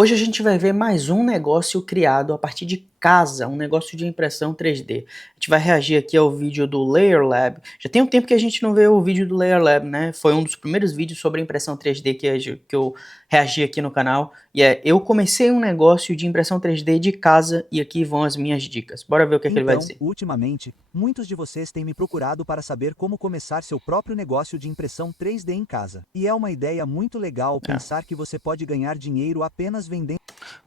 Hoje a gente vai ver mais um negócio criado a partir de casa, um negócio de impressão 3D. A gente vai reagir aqui ao vídeo do Layer Lab. Já tem um tempo que a gente não vê o vídeo do Layer Lab, né? Foi um dos primeiros vídeos sobre impressão 3D que eu reagi aqui no canal. E eu comecei um negócio de impressão 3D de casa e aqui vão as minhas dicas. Bora ver o que é que ele vai Então, dizer. ultimamente, muitos de vocês têm me procurado para saber como começar seu próprio negócio de impressão 3D em casa. E é uma ideia muito legal É. pensar que você pode ganhar dinheiro apenas vendendo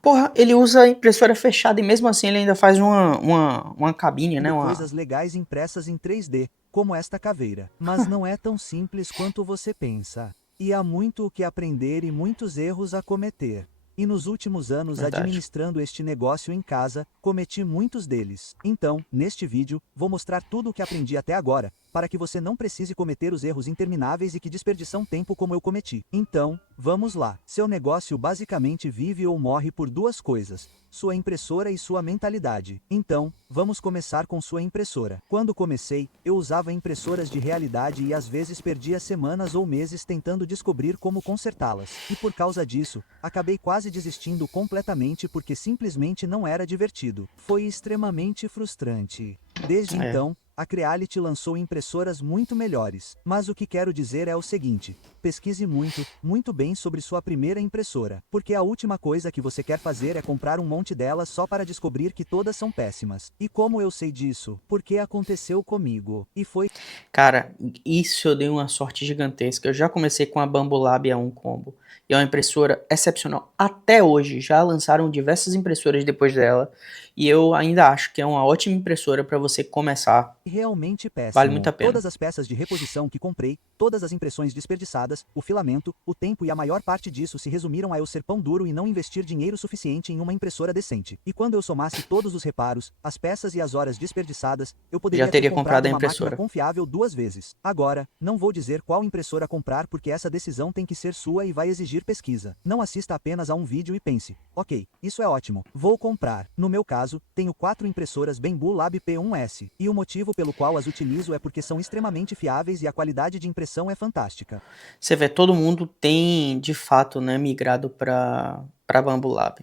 Porra, ele usa a impressora fechada e mesmo assim ele ainda faz uma cabine, né? coisas legais impressas em 3D, como esta caveira. Mas não é tão simples quanto você pensa. E há muito o que aprender e muitos erros a cometer. E nos últimos anos Verdade. administrando este negócio em casa, cometi muitos deles. Então, neste vídeo, vou mostrar tudo o que aprendi até agora, para que você não precise cometer os erros intermináveis e que desperdiçam tempo como eu cometi. Então, vamos lá. Seu negócio basicamente vive ou morre por duas coisas: sua impressora e sua mentalidade. Então, vamos começar com sua impressora. Quando comecei, eu usava impressoras de realidade e às vezes perdia semanas ou meses tentando descobrir como consertá-las. E por causa disso, acabei quase desistindo completamente porque simplesmente não era divertido. Foi extremamente frustrante. Desde É. então, a Creality lançou impressoras muito melhores. Mas o que quero dizer é o seguinte: pesquise muito, muito bem sobre sua primeira impressora, porque a última coisa que você quer fazer é comprar um monte delas só para descobrir que todas são péssimas. E como eu sei disso? Porque aconteceu comigo. E foi Cara, isso eu dei uma sorte gigantesca. Eu já comecei com a Bambolab A1 Combo. E é uma impressora excepcional. Até hoje, já lançaram diversas impressoras depois dela. E eu ainda acho que é uma ótima impressora para você começar. realmente Vale muito péssimo. a pena. Todas as peças de reposição que comprei, todas as impressões desperdiçadas, o filamento, o tempo e a maior parte disso se resumiram a eu ser pão duro e não investir dinheiro suficiente em uma impressora decente. E quando eu somasse todos os reparos, as peças e as horas desperdiçadas, eu Já poderia ter teria comprado comprado a uma máquina impressora. confiável duas vezes. Agora, não vou dizer qual impressora comprar porque essa decisão tem que ser sua e vai exigir pesquisa. Não assista apenas a um vídeo e pense: ok, isso é ótimo, vou comprar. No meu caso, tenho 4 impressoras Bambu Lab P1S, e o motivo pelo qual as utilizo é porque são extremamente fiáveis e a qualidade de impressão é fantástica. Você vê, todo mundo tem, de fato, né, migrado para Bambolab.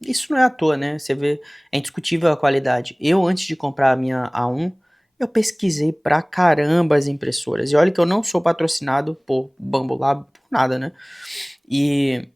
Isso não é à toa, né? Você vê, é indiscutível a qualidade. Eu, antes de comprar a minha A1, eu pesquisei pra caramba as impressoras. E olha que eu não sou patrocinado por Bambolab, por nada, né? E,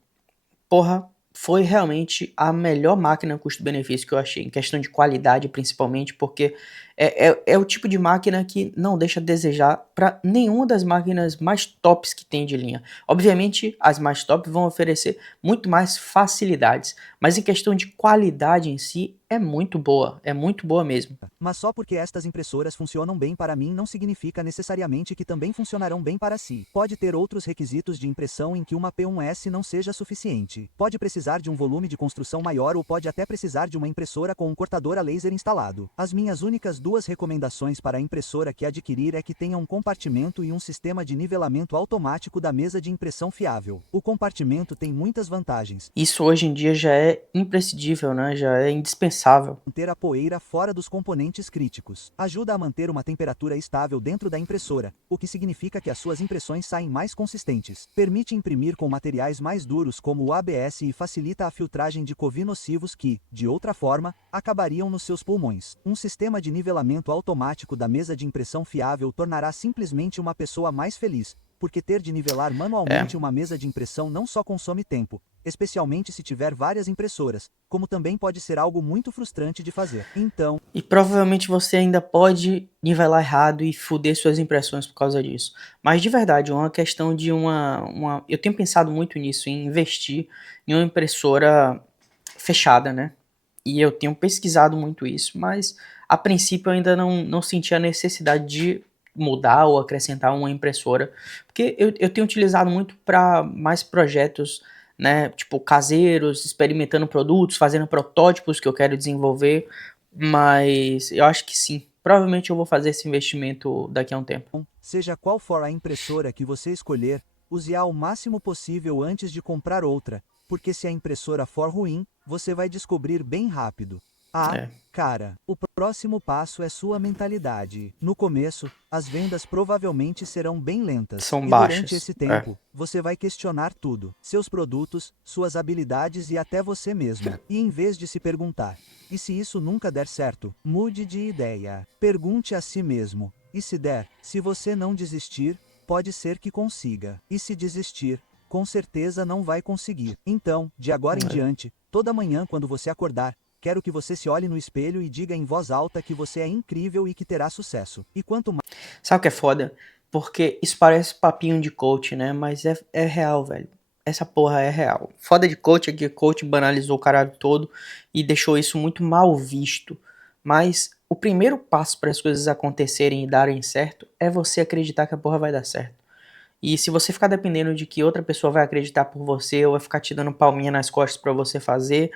porra, foi realmente a melhor máquina custo-benefício que eu achei, em questão de qualidade principalmente, porque é o tipo de máquina que não deixa a desejar para nenhuma das máquinas mais tops que tem de linha. Obviamente, as mais top vão oferecer muito mais facilidades, mas em questão de qualidade em si, é muito boa mesmo. Mas só porque estas impressoras funcionam bem para mim não significa necessariamente que também funcionarão bem para si. Pode ter outros requisitos de impressão em que uma P1S não seja suficiente. Pode precisar de um volume de construção maior ou pode até precisar de uma impressora com um cortador a laser instalado. As minhas únicas duas recomendações para a impressora que adquirir é que tenha um compartimento e um sistema de nivelamento automático da mesa de impressão fiável. O compartimento tem muitas vantagens: Isso hoje em dia já é imprescindível, né? Já é indispensável. manter a poeira fora dos componentes críticos. Ajuda a manter uma temperatura estável dentro da impressora, o que significa que as suas impressões saem mais consistentes. Permite imprimir com materiais mais duros como o ABS e facilita a filtragem de COVID nocivos que, de outra forma, acabariam nos seus pulmões. Um sistema de nivelamento automático da mesa de impressão fiável tornará simplesmente uma pessoa mais feliz, porque ter de nivelar É. manualmente uma mesa de impressão não só consome tempo, especialmente se tiver várias impressoras, como também pode ser algo muito frustrante de fazer. Então, E provavelmente você ainda pode nivelar errado e foder suas impressões por causa disso. Mas de verdade, é uma questão de uma. Eu tenho pensado muito nisso, em investir em uma impressora fechada, né? E eu tenho pesquisado muito isso, mas a princípio eu ainda não senti a necessidade de mudar ou acrescentar uma impressora, porque eu tenho utilizado muito para mais projetos, né, tipo caseiros, experimentando produtos, fazendo protótipos que eu quero desenvolver, mas eu acho que sim, provavelmente eu vou fazer esse investimento daqui a um tempo. seja qual for a impressora que você escolher, use-a o máximo possível antes de comprar outra, porque se a impressora for ruim, você vai descobrir bem rápido. Ah, É, cara, o próximo passo é sua mentalidade. No começo, as vendas provavelmente serão bem lentas, são e durante baixas. esse É. tempo, você vai questionar tudo: seus produtos, suas habilidades e até você mesmo. E em vez de se perguntar, e se isso nunca der certo, mude de ideia. Pergunte a si mesmo: e se der? Se você não desistir, pode ser que consiga. E se desistir, com certeza não vai conseguir. Então, de agora em É. diante, toda manhã quando você acordar, quero que você se olhe no espelho e diga em voz alta que você é incrível e que terá sucesso. E quanto Sabe o que é foda? Porque isso parece papinho de coach, né? Mas é real, velho. Essa porra é real. Foda de coach é que coach banalizou o caralho todo e deixou isso muito mal visto. Mas o primeiro passo para as coisas acontecerem e darem certo é você acreditar que a porra vai dar certo. E se você ficar dependendo de que outra pessoa vai acreditar por você ou vai ficar te dando palminha nas costas para você fazer,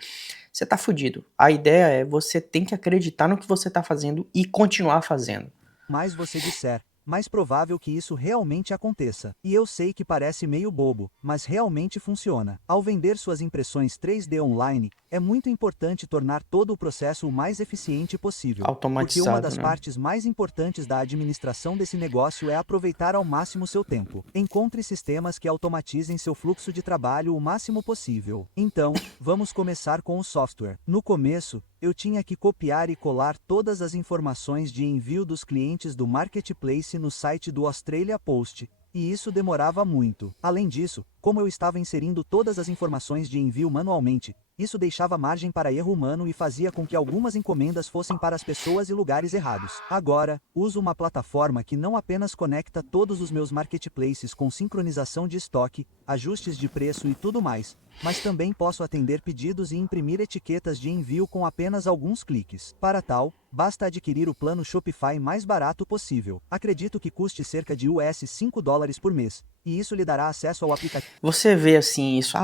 você tá fudido. A ideia é você tem que acreditar no que você tá fazendo e continuar fazendo. mais você disser, mais provável que isso realmente aconteça. E eu sei que parece meio bobo, mas realmente funciona. Ao vender suas impressões 3D online, é muito importante tornar todo o processo o mais eficiente possível. Porque uma Automatizado, das né? partes mais importantes da administração desse negócio é aproveitar ao máximo seu tempo. Encontre sistemas que automatizem seu fluxo de trabalho o máximo possível. Então, vamos começar com o software. No começo, eu tinha que copiar e colar todas as informações de envio dos clientes do Marketplace no site do Australia Post, e isso demorava muito. Além disso, como eu estava inserindo todas as informações de envio manualmente, isso deixava margem para erro humano e fazia com que algumas encomendas fossem para as pessoas e lugares errados. Agora, uso uma plataforma que não apenas conecta todos os meus marketplaces com sincronização de estoque, ajustes de preço e tudo mais, mas também posso atender pedidos e imprimir etiquetas de envio com apenas alguns cliques. Para tal, basta adquirir o plano Shopify mais barato possível. Acredito que custe cerca de US$ 5 por mês, e isso lhe dará acesso ao aplicativo. Você vê assim isso,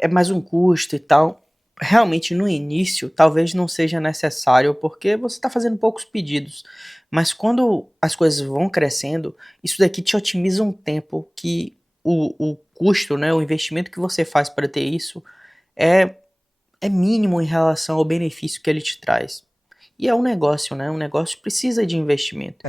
é mais um custo e tal. Realmente no início talvez não seja necessário porque você está fazendo poucos pedidos. Mas quando as coisas vão crescendo, isso daqui te otimiza um tempo que o custo, né, o investimento que você faz para ter isso é, é mínimo em relação ao benefício que ele te traz. E é um negócio, né? Um negócio precisa de investimento.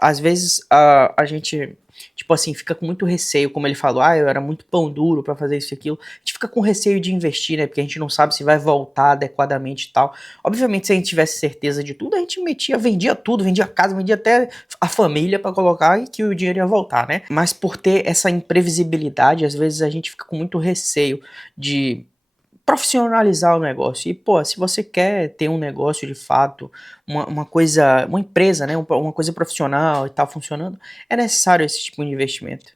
Às vezes a gente, tipo assim, fica com muito receio, como ele falou, eu era muito pão duro para fazer isso e aquilo. A gente fica com receio de investir, né? Porque a gente não sabe se vai voltar adequadamente e tal. Obviamente, se a gente tivesse certeza de tudo, a gente vendia tudo, vendia a casa, vendia até a família para colocar e que o dinheiro ia voltar, né? Mas por ter essa imprevisibilidade, às vezes a gente fica com muito receio de profissionalizar o negócio. E, pô, se você quer ter um negócio de fato, uma coisa, uma empresa, né, uma coisa profissional e tal funcionando, é necessário esse tipo de investimento.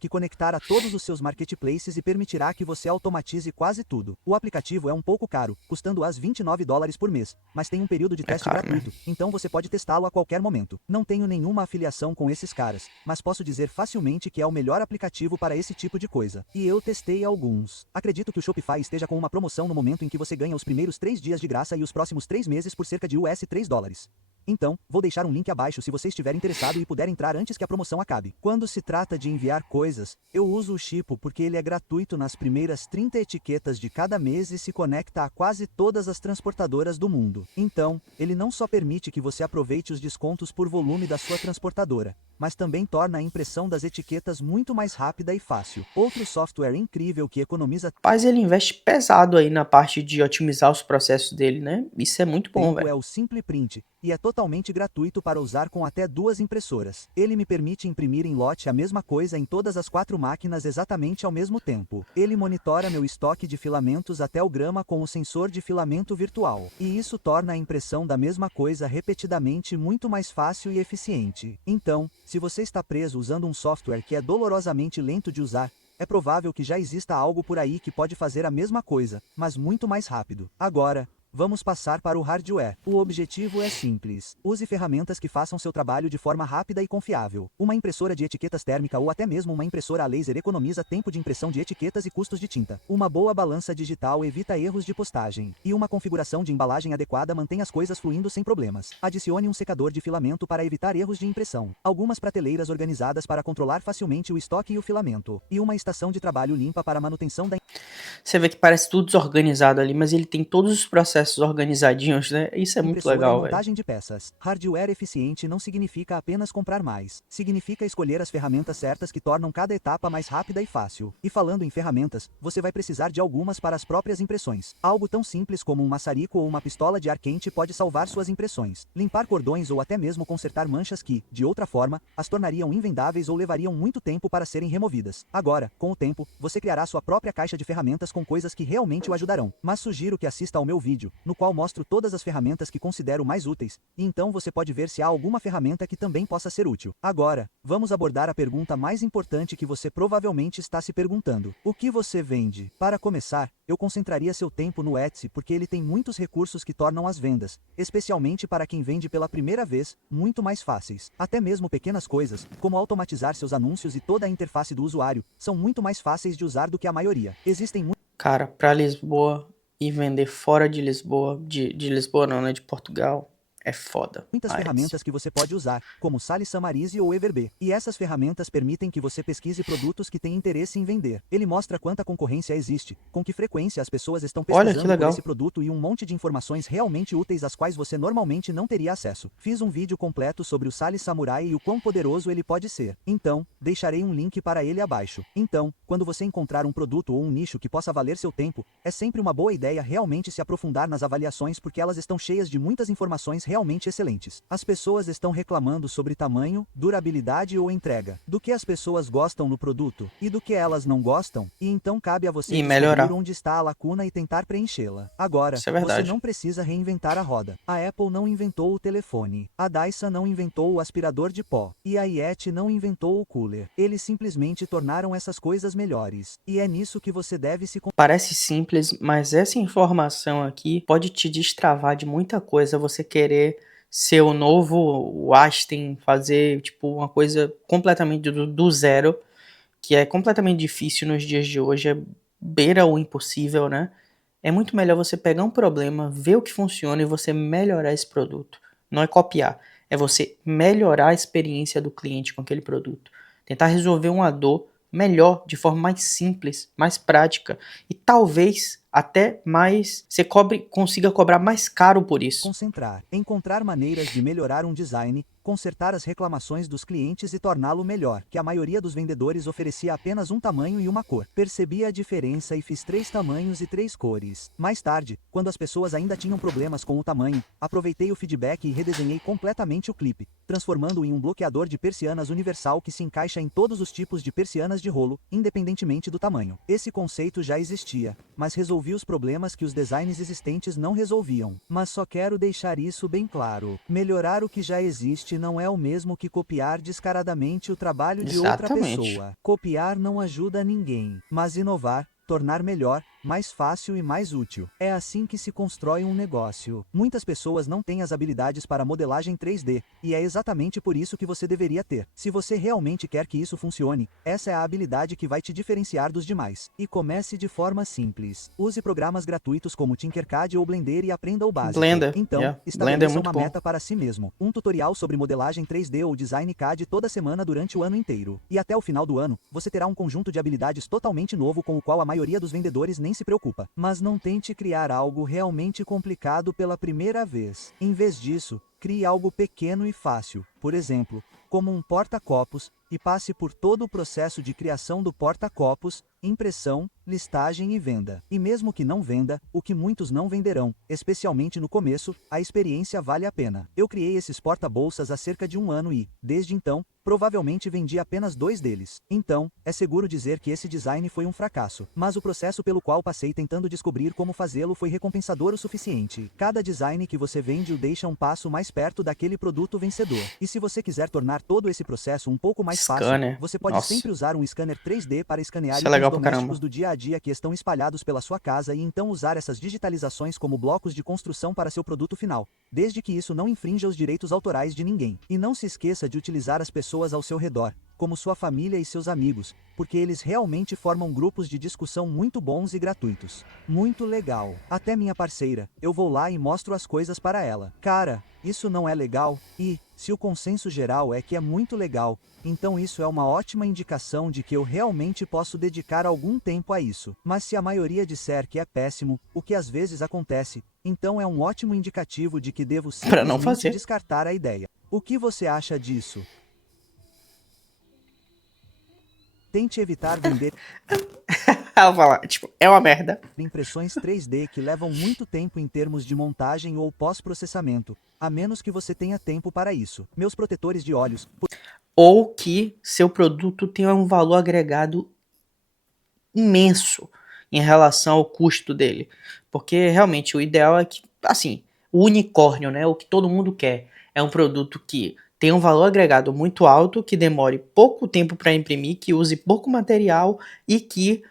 Que conectará todos os seus marketplaces e permitirá que você automatize quase tudo. O aplicativo é um pouco caro, custando as $29 por mês, mas tem um período de É teste caro, né? gratuito, então você pode testá-lo a qualquer momento. Não tenho nenhuma afiliação com esses caras, mas posso dizer facilmente que é o melhor aplicativo para esse tipo de coisa. E eu testei alguns. Acredito que o Shopify esteja com uma promoção no momento em que você ganha os primeiros 3 dias de graça e os próximos 3 meses por cerca de US$ 3. Então, vou deixar um link abaixo se você estiver interessado e puder entrar antes que a promoção acabe. Quando se trata de enviar coisas, eu uso o Shippo porque ele é gratuito nas primeiras 30 etiquetas de cada mês e se conecta a quase todas as transportadoras do mundo. Então, ele não só permite que você aproveite os descontos por volume da sua transportadora, mas também torna a impressão das etiquetas muito mais rápida e fácil. Outro software incrível que economiza Mas ele investe pesado aí na parte de otimizar os processos dele, né? Isso é muito bom, tempo velho. é o SimplePrint, e é totalmente gratuito para usar com até 2 impressoras. Ele me permite imprimir em lote a mesma coisa em todas as 4 máquinas exatamente ao mesmo tempo. Ele monitora meu estoque de filamentos até o grama com o sensor de filamento virtual. E isso torna a impressão da mesma coisa repetidamente muito mais fácil e eficiente. Então, se você está preso usando um software que é dolorosamente lento de usar, é provável que já exista algo por aí que pode fazer a mesma coisa, mas muito mais rápido. Agora, vamos passar para o hardware. O objetivo é simples. Use ferramentas que façam seu trabalho de forma rápida e confiável. Uma impressora de etiquetas térmica ou até mesmo uma impressora a laser economiza tempo de impressão de etiquetas e custos de tinta. Uma boa balança digital evita erros de postagem. E uma configuração de embalagem adequada mantém as coisas fluindo sem problemas. Adicione um secador de filamento para evitar erros de impressão. Algumas prateleiras organizadas para controlar facilmente o estoque e o filamento. E uma estação de trabalho limpa para manutenção da Você vê que parece tudo desorganizado ali, mas ele tem todos os processos processos organizadinhos, né? Isso é muito Impressora e legal, velho. montagem de peças. Hardware eficiente não significa apenas comprar mais. Significa escolher as ferramentas certas que tornam cada etapa mais rápida e fácil. E falando em ferramentas, você vai precisar de algumas para as próprias impressões. Algo tão simples como um maçarico ou uma pistola de ar quente pode salvar suas impressões. Limpar cordões ou até mesmo consertar manchas que, de outra forma, as tornariam invendáveis ou levariam muito tempo para serem removidas. Agora, com o tempo, você criará sua própria caixa de ferramentas com coisas que realmente o ajudarão. Mas sugiro que assista ao meu vídeo, no qual mostro todas as ferramentas que considero mais úteis, e então você pode ver se há alguma ferramenta que também possa ser útil. Agora, vamos abordar a pergunta mais importante que você provavelmente está se perguntando. O que você vende? Para começar, eu concentraria seu tempo no Etsy porque ele tem muitos recursos que tornam as vendas, especialmente para quem vende pela primeira vez, muito mais fáceis. Até mesmo pequenas coisas, como automatizar seus anúncios e toda a interface do usuário, são muito mais fáceis de usar do que a maioria. Existem Cara, pra Lisboa e vender fora de Lisboa, de Lisboa não, né? De Portugal, é foda. muitas A Etsy. ferramentas que você pode usar, como Sally Summarize ou Everbee. E essas ferramentas permitem que você pesquise produtos que têm interesse em vender. Ele mostra quanta concorrência existe, com que frequência as pessoas estão Olha que pesquisando por legal. esse produto e um monte de informações realmente úteis às quais você normalmente não teria acesso. Fiz um vídeo completo sobre o Sally Samurai e o quão poderoso ele pode ser. Então, deixarei um link para ele abaixo. Então, quando você encontrar um produto ou um nicho que possa valer seu tempo, é sempre uma boa ideia realmente se aprofundar nas avaliações porque elas estão cheias de muitas informações realmente excelentes. As pessoas estão reclamando sobre tamanho, durabilidade ou entrega. Do que as pessoas gostam no produto e do que elas não gostam, e então cabe a você E descobrir melhorar. onde está a lacuna e tentar preenchê-la. Agora, Isso é você verdade. não precisa reinventar a roda. A Apple não inventou o telefone. A Dyson não inventou o aspirador de pó. E a Yeti não inventou o cooler. Eles simplesmente tornaram essas coisas melhores. E é nisso que você deve se Parece simples, mas essa informação aqui pode te destravar de muita coisa. Você querer ser o novo Einstein, fazer tipo uma coisa completamente do zero, que é completamente difícil nos dias de hoje, é beira o impossível, né? É muito melhor você pegar um problema, ver o que funciona e você melhorar esse produto. Não é copiar, é você melhorar a experiência do cliente com aquele produto. Tentar resolver uma dor melhor, de forma mais simples, mais prática e talvez até mais você consiga cobrar mais caro por isso. concentrar, encontrar maneiras de melhorar um design, consertar as reclamações dos clientes e torná-lo melhor, que a maioria dos vendedores oferecia apenas um tamanho e uma cor. Percebi a diferença e fiz 3 tamanhos e 3 cores. Mais tarde, quando as pessoas ainda tinham problemas com o tamanho, aproveitei o feedback e redesenhei completamente o clipe, transformando-o em um bloqueador de persianas universal que se encaixa em todos os tipos de persianas de rolo, independentemente do tamanho. Esse conceito já existia, mas resolvi os problemas que os designs existentes não resolviam. Mas só quero deixar isso bem claro. Melhorar o que já existe não é o mesmo que copiar descaradamente o trabalho de outra Exatamente. pessoa. Copiar não ajuda ninguém, mas inovar, tornar melhor, mais fácil e mais útil. É assim que se constrói um negócio. Muitas pessoas não têm as habilidades para modelagem 3D, e é exatamente por isso que você deveria ter. Se você realmente quer que isso funcione, essa é a habilidade que vai te diferenciar dos demais. E comece de forma simples. Use programas gratuitos como Tinkercad ou Blender e aprenda o básico. Blender, Então, Blender é estabeleça muito uma bom. meta para si mesmo. Um tutorial sobre modelagem 3D ou design CAD toda semana durante o ano inteiro. E até o final do ano, você terá um conjunto de habilidades totalmente novo com o qual a maioria dos vendedores nem se preocupa. Mas não tente criar algo realmente complicado pela primeira vez. Em vez disso, crie algo pequeno e fácil, por exemplo, como um porta-copos, e passe por todo o processo de criação do porta-copos, impressão, listagem e venda. E mesmo que não venda, o que muitos não venderão, especialmente no começo, a experiência vale a pena. Eu criei esses porta-bolsas há cerca de 1 ano e, desde então, provavelmente vendi apenas 2 deles. Então, é seguro dizer que esse design foi um fracasso. Mas o processo pelo qual passei tentando descobrir como fazê-lo foi recompensador o suficiente. Cada design que você vende o deixa um passo mais perto daquele produto vencedor. E se você quiser tornar todo esse processo um pouco mais fácil, Scanner, você pode nossa, sempre usar um scanner 3D para escanear isso é itens legal pra domésticos caramba. do dia a dia que estão espalhados pela sua casa e então usar essas digitalizações como blocos de construção para seu produto final, desde que isso não infrinja os direitos autorais de ninguém. E não se esqueça de utilizar as pessoas ao seu redor, como sua família e seus amigos, porque eles realmente formam grupos de discussão muito bons e gratuitos. Muito legal. Até minha parceira, eu vou lá e mostro as coisas para ela. Cara, isso não é legal? E, se o consenso geral é que é muito legal, então isso é uma ótima indicação de que eu realmente posso dedicar algum tempo a isso. Mas se a maioria disser que é péssimo, o que às vezes acontece, Então é um ótimo indicativo de que devo Pra não simplesmente fazer. descartar a ideia. O que você acha disso? Tente evitar vender Ela fala, tipo, é uma merda. impressões 3D que levam muito tempo em termos de montagem ou pós-processamento, a menos que você tenha tempo para isso. Meus protetores de olhos, Ou que seu produto tenha um valor agregado imenso em relação ao custo dele. Porque realmente o ideal é que, assim, o unicórnio, né, o que todo mundo quer, é um produto que tem um valor agregado muito alto, que demore pouco tempo para imprimir, que use pouco material e que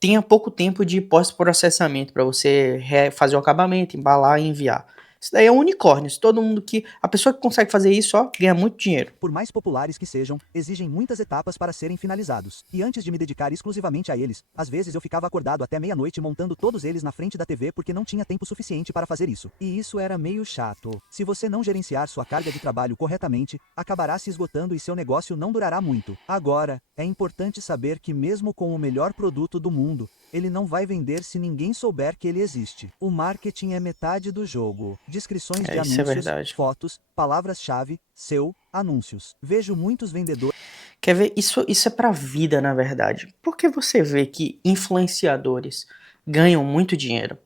tenha pouco tempo de pós-processamento para você fazer o acabamento, embalar e enviar. Isso daí é um unicórnio. Se todo mundo que. A pessoa que consegue fazer isso, ó, ganha muito dinheiro. por mais populares que sejam, exigem muitas etapas para serem finalizados. E antes de me dedicar exclusivamente a eles, às vezes eu ficava acordado até meia-noite montando todos eles na frente da TV porque não tinha tempo suficiente para fazer isso. E isso era meio chato. Se você não gerenciar sua carga de trabalho corretamente, acabará se esgotando e seu negócio não durará muito. Agora, é importante saber que mesmo com o melhor produto do mundo, ele não vai vender se ninguém souber que ele existe. O marketing é metade do jogo. Descrições de Isso é anúncios, verdade. fotos, palavras-chave, seu, anúncios. Vejo muitos vendedores Quer ver? Isso é pra vida, na verdade. Porque você vê que influenciadores ganham muito dinheiro.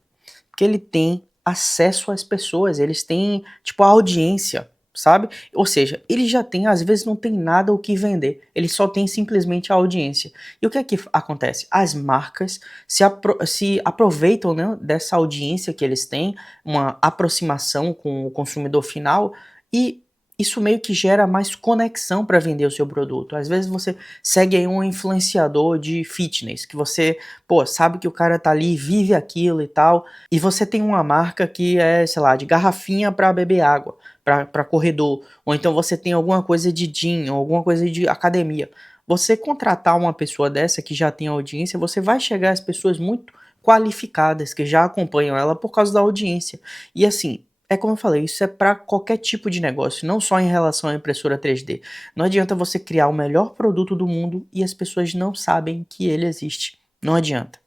Porque ele tem acesso às pessoas, eles têm, tipo, a audiência, sabe? Ou seja, ele já tem, às vezes não tem nada o que vender, ele só tem simplesmente a audiência. E o que é que acontece? As marcas se aproveitam, né, dessa audiência que eles têm, uma aproximação com o consumidor final, e isso meio que gera mais conexão para vender o seu produto. Às vezes você segue aí um influenciador de fitness, que você, pô, sabe que o cara tá ali, vive aquilo e tal, e você tem uma marca que é, sei lá, de garrafinha para beber água, para corredor, ou então você tem alguma coisa de gym, ou alguma coisa de academia. Você contratar uma pessoa dessa que já tem audiência, você vai chegar às pessoas muito qualificadas que já acompanham ela por causa da audiência. E assim, é como eu falei, isso é para qualquer tipo de negócio, não só em relação à impressora 3D. Não adianta você criar o melhor produto do mundo e as pessoas não sabem que ele existe. Não adianta.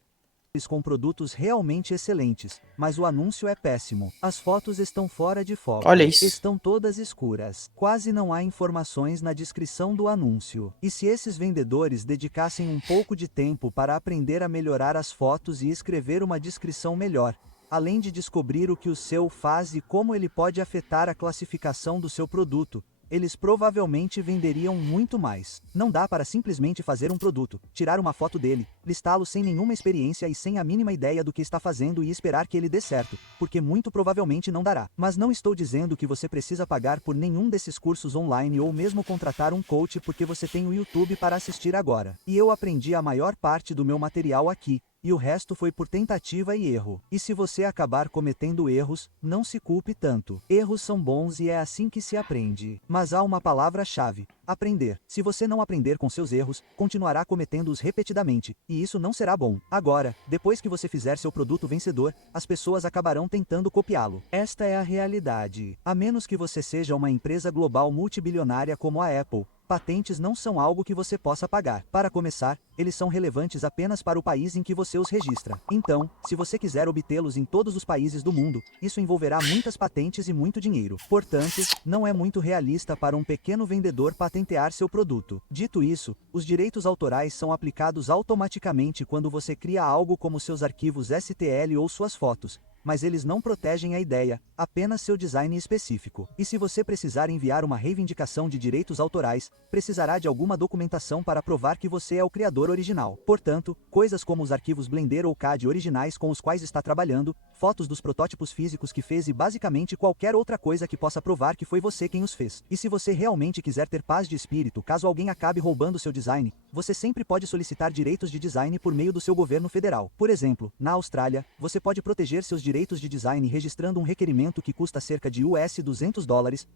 com produtos realmente excelentes, mas o anúncio é péssimo. As fotos estão fora de Olha foco, isso. estão todas escuras. Quase não há informações na descrição do anúncio. E se esses vendedores dedicassem um pouco de tempo para aprender a melhorar as fotos e escrever uma descrição melhor, além de descobrir o que o SEO faz e como ele pode afetar a classificação do seu produto, eles provavelmente venderiam muito mais. Não dá para simplesmente fazer um produto, tirar uma foto dele, listá-lo sem nenhuma experiência e sem a mínima ideia do que está fazendo e esperar que ele dê certo, porque muito provavelmente não dará. Mas não estou dizendo que você precisa pagar por nenhum desses cursos online ou mesmo contratar um coach porque você tem o YouTube para assistir agora. E eu aprendi a maior parte do meu material aqui. E o resto foi por tentativa e erro. E se você acabar cometendo erros, não se culpe tanto. Erros são bons e é assim que se aprende. Mas há uma palavra-chave: aprender. Se você não aprender com seus erros, continuará cometendo-os repetidamente, e isso não será bom. Agora, depois que você fizer seu produto vencedor, as pessoas acabarão tentando copiá-lo. Esta é a realidade. A menos que você seja uma empresa global multibilionária como a Apple, patentes não são algo que você possa pagar. Para começar, eles são relevantes apenas para o país em que você os registra. Então, se você quiser obtê-los em todos os países do mundo, isso envolverá muitas patentes e muito dinheiro. Portanto, não é muito realista para um pequeno vendedor patentear seu produto. Dito isso, os direitos autorais são aplicados automaticamente quando você cria algo como seus arquivos STL ou suas fotos, mas eles não protegem a ideia, apenas seu design específico. E se você precisar enviar uma reivindicação de direitos autorais, precisará de alguma documentação para provar que você é o criador original. Portanto, coisas como os arquivos Blender ou CAD originais com os quais está trabalhando, fotos dos protótipos físicos que fez e basicamente qualquer outra coisa que possa provar que foi você quem os fez. E se você realmente quiser ter paz de espírito caso alguém acabe roubando seu design, você sempre pode solicitar direitos de design por meio do seu governo federal. Por exemplo, na Austrália, você pode proteger seus direitos de design registrando um requerimento que custa cerca de US$ 200,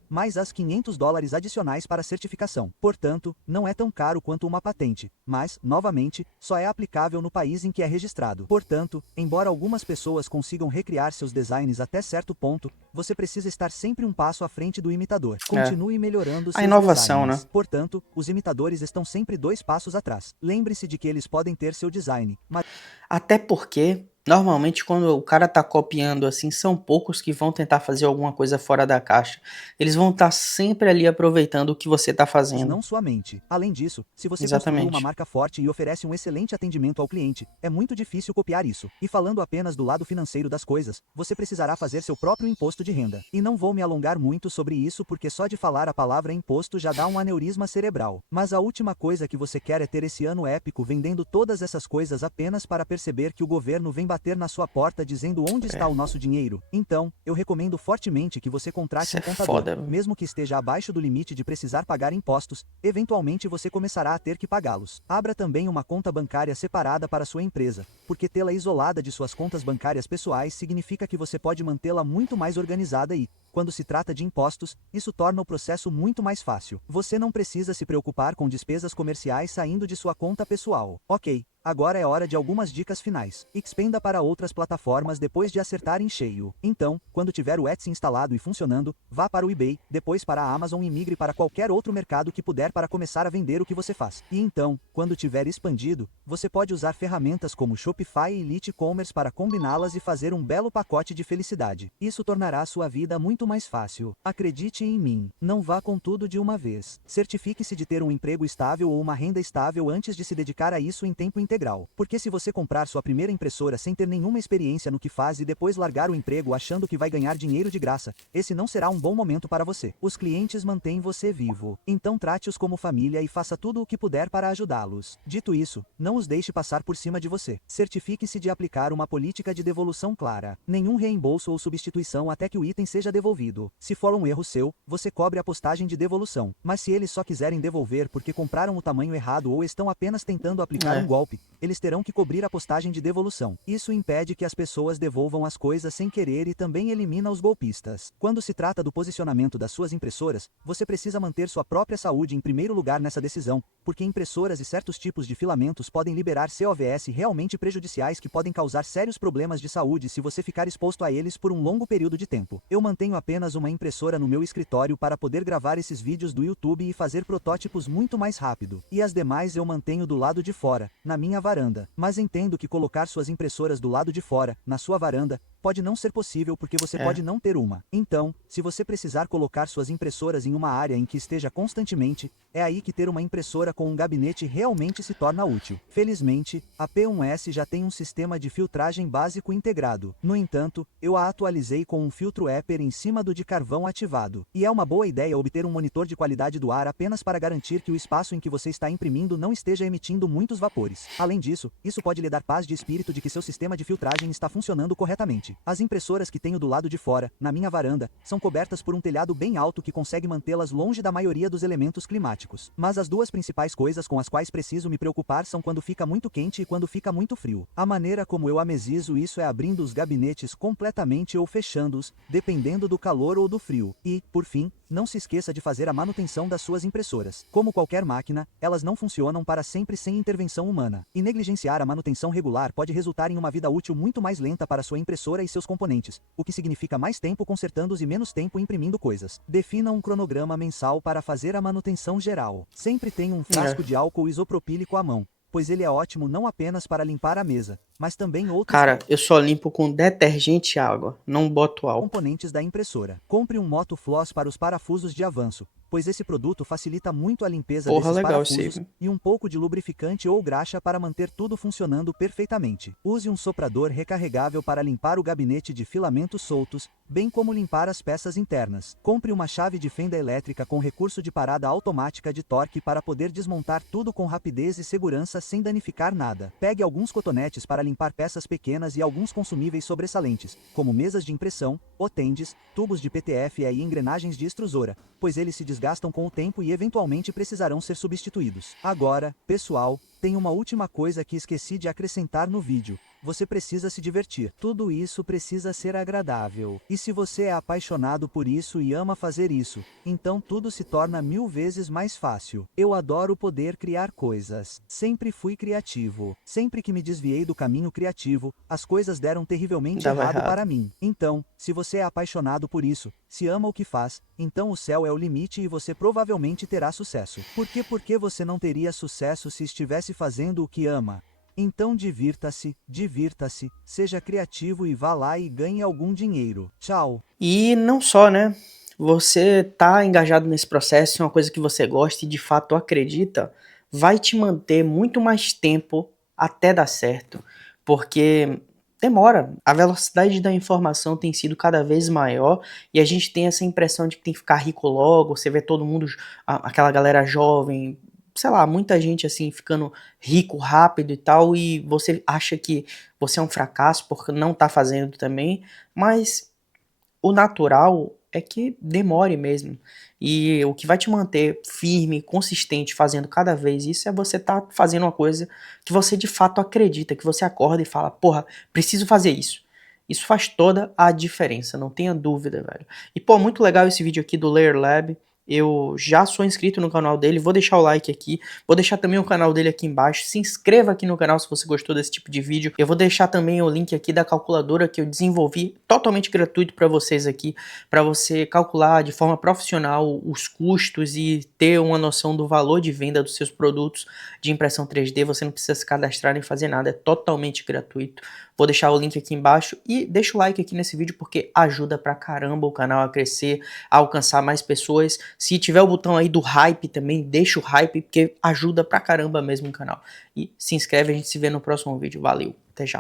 mais as $500 adicionais para certificação. Portanto, não é tão caro quanto uma patente, mas, novamente, só é aplicável no país em que é registrado. Portanto, embora algumas pessoas consigam recriar seus designs até certo ponto, você precisa estar sempre um passo à frente do imitador. Continue melhorando A seus inovação, designs. né? Portanto, os imitadores estão sempre 2 passos atrás. Lembre-se de que eles podem ter seu design, mas Até porque Normalmente, quando o cara tá copiando assim, são poucos que vão tentar fazer alguma coisa fora da caixa. Eles vão estar sempre ali aproveitando o que você tá fazendo. Não sua mente. Além disso, se você construiu uma Exatamente. marca forte e oferece um excelente atendimento ao cliente, é muito difícil copiar isso. E falando apenas do lado financeiro das coisas, você precisará fazer seu próprio imposto de renda. E não vou me alongar muito sobre isso porque só de falar a palavra imposto já dá um aneurisma cerebral. Mas a última coisa que você quer é ter esse ano épico vendendo todas essas coisas apenas para perceber que o governo vem bater na sua porta dizendo onde está o nosso dinheiro. Então, eu recomendo fortemente que você contrate Isso um é contador. foda, mano. Mesmo que esteja abaixo do limite de precisar pagar impostos, eventualmente você começará a ter que pagá-los. Abra também uma conta bancária separada para sua empresa, porque tê-la isolada de suas contas bancárias pessoais significa que você pode mantê-la muito mais organizada e, quando se trata de impostos, isso torna o processo muito mais fácil. Você não precisa se preocupar com despesas comerciais saindo de sua conta pessoal. Ok. Agora é hora de algumas dicas finais. Expanda para outras plataformas depois de acertar em cheio. Então, quando tiver o Etsy instalado e funcionando, vá para o eBay, depois para a Amazon e migre para qualquer outro mercado que puder para começar a vender o que você faz. E então, quando tiver expandido, você pode usar ferramentas como Shopify e Elite Commerce para combiná-las e fazer um belo pacote de felicidade. Isso tornará sua vida muito mais fácil. Acredite em mim. Não vá com tudo de uma vez. Certifique-se de ter um emprego estável ou uma renda estável antes de se dedicar a isso em tempo integral. Porque se você comprar sua primeira impressora sem ter nenhuma experiência no que faz e depois largar o emprego achando que vai ganhar dinheiro de graça, esse não será um bom momento para você. Os clientes mantêm você vivo. Então trate-os como família e faça tudo o que puder para ajudá-los. Dito isso, não os deixe passar por cima de você. Certifique-se de aplicar uma política de devolução clara. Nenhum reembolso ou substituição até que o item seja devolvido. Se for um erro seu, você cobre a postagem de devolução. Mas se eles só quiserem devolver porque compraram o tamanho errado ou estão apenas tentando aplicar um golpe, eles terão que cobrir a postagem de devolução. Isso impede que as pessoas devolvam as coisas sem querer e também elimina os golpistas. Quando se trata do posicionamento das suas impressoras, você precisa manter sua própria saúde em primeiro lugar nessa decisão, porque impressoras e certos tipos de filamentos podem liberar COVS realmente prejudiciais que podem causar sérios problemas de saúde se você ficar exposto a eles por um longo período de tempo. Eu mantenho apenas uma impressora no meu escritório para poder gravar esses vídeos do YouTube e fazer protótipos muito mais rápido. E as demais eu mantenho do lado de fora, na minha varanda. Mas entendo que colocar suas impressoras do lado de fora, na sua varanda, pode não ser possível porque você pode não ter uma. Então, se você precisar colocar suas impressoras em uma área em que esteja constantemente, é aí que ter uma impressora com um gabinete realmente se torna útil. Felizmente, a P1S já tem um sistema de filtragem básico integrado. No entanto, eu a atualizei com um filtro Epper em cima do de carvão ativado. E é uma boa ideia obter um monitor de qualidade do ar apenas para garantir que o espaço em que você está imprimindo não esteja emitindo muitos vapores. Além disso, isso pode lhe dar paz de espírito de que seu sistema de filtragem está funcionando corretamente. As impressoras que tenho do lado de fora, na minha varanda, são cobertas por um telhado bem alto que consegue mantê-las longe da maioria dos elementos climáticos. Mas as duas principais coisas com as quais preciso me preocupar são quando fica muito quente e quando fica muito frio. A maneira como eu amesizo isso é abrindo os gabinetes completamente ou fechando-os, dependendo do calor ou do frio. E, por fim, não se esqueça de fazer a manutenção das suas impressoras. Como qualquer máquina, elas não funcionam para sempre sem intervenção humana. E negligenciar a manutenção regular pode resultar em uma vida útil muito mais lenta para sua impressora e seus componentes, o que significa mais tempo consertando-os e menos tempo imprimindo coisas. Defina um cronograma mensal para fazer a manutenção geral. Sempre tenha um frasco de álcool isopropílico à mão, pois ele é ótimo não apenas para limpar a mesa, mas também outros Cara, eu só limpo com detergente e água, não boto álcool. componentes da impressora. Compre um Moto Floss para os parafusos de avanço, pois esse produto facilita muito a limpeza desses Legal esse parafusos aí. e um pouco de lubrificante ou graxa para manter tudo funcionando perfeitamente. Use um soprador recarregável para limpar o gabinete de filamentos soltos, bem como limpar as peças internas. Compre uma chave de fenda elétrica com recurso de parada automática de torque para poder desmontar tudo com rapidez e segurança sem danificar nada. Pegue alguns cotonetes para limpar peças pequenas e alguns consumíveis sobressalentes, como mesas de impressão, otendes, tubos de PTFE e engrenagens de extrusora, pois eles se desgastam com o tempo e eventualmente precisarão ser substituídos. Agora, pessoal, tem uma última coisa que esqueci de acrescentar no vídeo. Você precisa se divertir. Tudo isso precisa ser agradável. E se você é apaixonado por isso e ama fazer isso, então tudo se torna 1000 vezes mais fácil. Eu adoro poder criar coisas. Sempre fui criativo. Sempre que me desviei do caminho criativo, as coisas deram terrivelmente errado para mim. Então, se você é apaixonado por isso, se ama o que faz, então o céu é o limite e você provavelmente terá sucesso. Por que você não teria sucesso se estivesse fazendo o que ama? Então divirta-se, seja criativo e vá lá e ganhe algum dinheiro. Tchau! E não só, né? Você tá engajado nesse processo, é uma coisa que você gosta e de fato acredita, vai te manter muito mais tempo até dar certo, porque demora. A velocidade da informação tem sido cada vez maior e a gente tem essa impressão de que tem que ficar rico logo. Você vê todo mundo, aquela galera jovem, sei lá, muita gente assim ficando rico rápido e tal, e você acha que você é um fracasso porque não tá fazendo também, mas o natural é que demore mesmo. E o que vai te manter firme, consistente, fazendo cada vez isso é você estar fazendo uma coisa que você de fato acredita, que você acorda e fala, porra, preciso fazer isso. Isso faz toda a diferença, não tenha dúvida, velho. E pô, muito legal esse vídeo aqui do Layer Lab. Eu já sou inscrito no canal dele, vou deixar o like aqui, vou deixar também o canal dele aqui embaixo, se inscreva aqui no canal se você gostou desse tipo de vídeo, eu vou deixar também o link aqui da calculadora que eu desenvolvi totalmente gratuito para vocês aqui, para você calcular de forma profissional os custos e ter uma noção do valor de venda dos seus produtos de impressão 3D, você não precisa se cadastrar nem fazer nada, é totalmente gratuito. Vou deixar o link aqui embaixo e deixa o like aqui nesse vídeo porque ajuda pra caramba o canal a crescer, a alcançar mais pessoas. Se tiver o botão aí do hype também, deixa o hype porque ajuda pra caramba mesmo o canal. E se inscreve, a gente se vê no próximo vídeo. Valeu, até já.